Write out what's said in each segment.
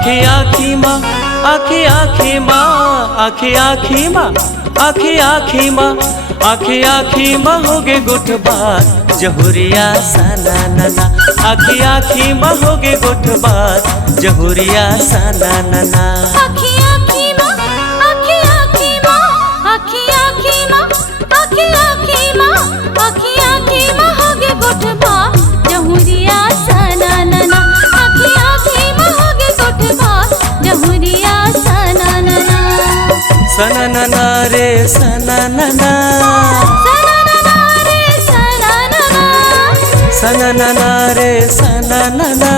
आखे आखी माँ आखे आखे माँ आखे आखी माँ आखे आखी माँ आखे आखी माँ होगे गुठ बात जहुरिया साना नना आखे आखी माँ होगे गुठ बात जहुरिया साना नना आखे आखी माँ आखे आखी माँ आखे आखी माँ आखे आखी माँ आखे आखी माँ होगे गुठ बात जहुरिया साना नना आखे आखी माँ होगे गुठ बात जहुरिया साना नना सना नना रे सना नना सना नना रे सना नना सना नना रे सना नना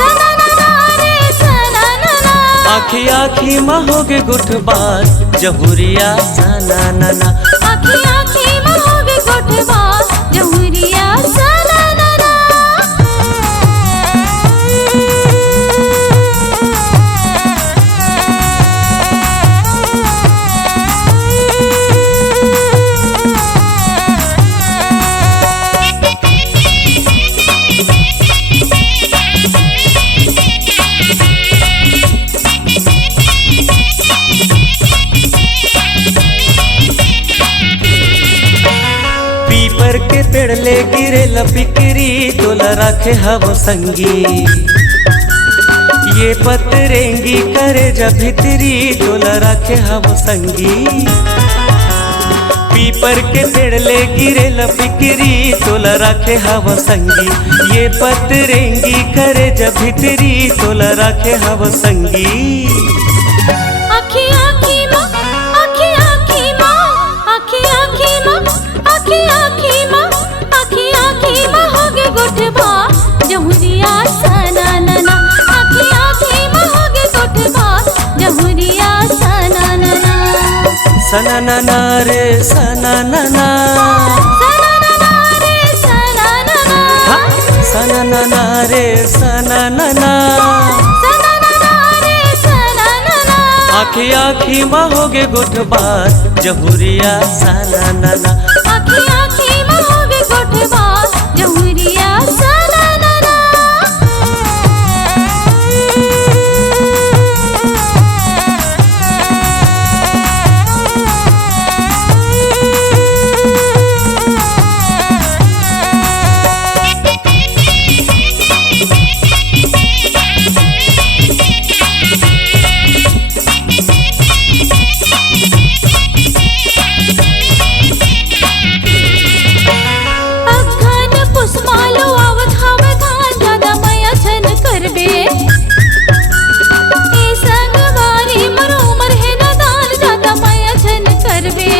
सना नना रे सना नना आखी आखी माँ होगे गुठ बात जहुरिया साना नना आखे आखी माँ होगे गुठ बात जहुरिया साना नना पीपर के पेड़ ले गिरे लपिकरी तोला रखे हव संगी ये पतरेंगी करे जब भितरी तोला रखे हव संगी पीपर के पेड़ ले गिरे लपिकरी तोला रखे हव संगी ये पतरेंगी करे जब भितरी तोला रखे हव संगी आखे आखी माँ आखे आखी माँ आखे आखी माँ आखे आखी माँ आखे आखी माँ होगे गुठ बात जहुरिया साना नना आखे आखी माँ होगे गुठ बात जहुरिया साना नना सना नना रे सना नना सना नना रे सना नना सना नना रे सना नना सना नना रे सना नना आखी आखी माँ होगे गुठ बात जहुरिया साना नना आखे आखी माँ होगे गुठ बात जहुरिया साना नना अघन पुष्पालो आवत हवे धान दादा मैया छन करबे ए संगवारी मरो उमर है नदान दादा मैया छन करबे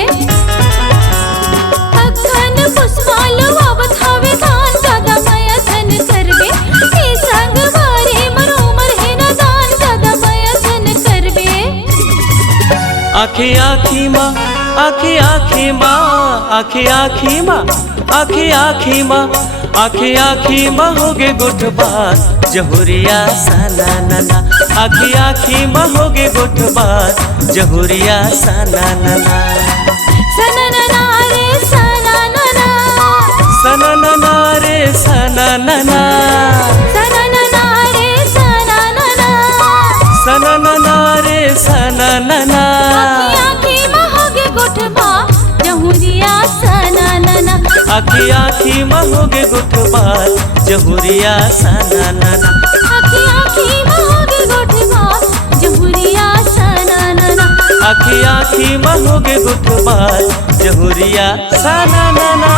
अघन पुष्पालो आवत हवे धान दादा मैया छन करबे ए संगवारी मरो उमर है नदान दादा मैया छन करबे आखी आखी माँ आखी आखी माँ आखी आखी माँ आखी आखी माँ आखी आखी माँ होगे गुठ बात जहुरिया साना नना आखी आखी माँ होगे गुठ बात जहुरिया साना नना सना नना रे सना नना सना नना रे सना नना सना नना रे सना नना सना नना रे सना नना आखी आखी माँ होगे गुठ बात जहुरिया सना नना आखी आखी माँ होगे गुठ बात जहुरिया साना नना आखी आखी माँ होगे गुठ बात जहुरिया सना नना आखी आखी माँ होगे गुठ बात जहुरिया साना नना।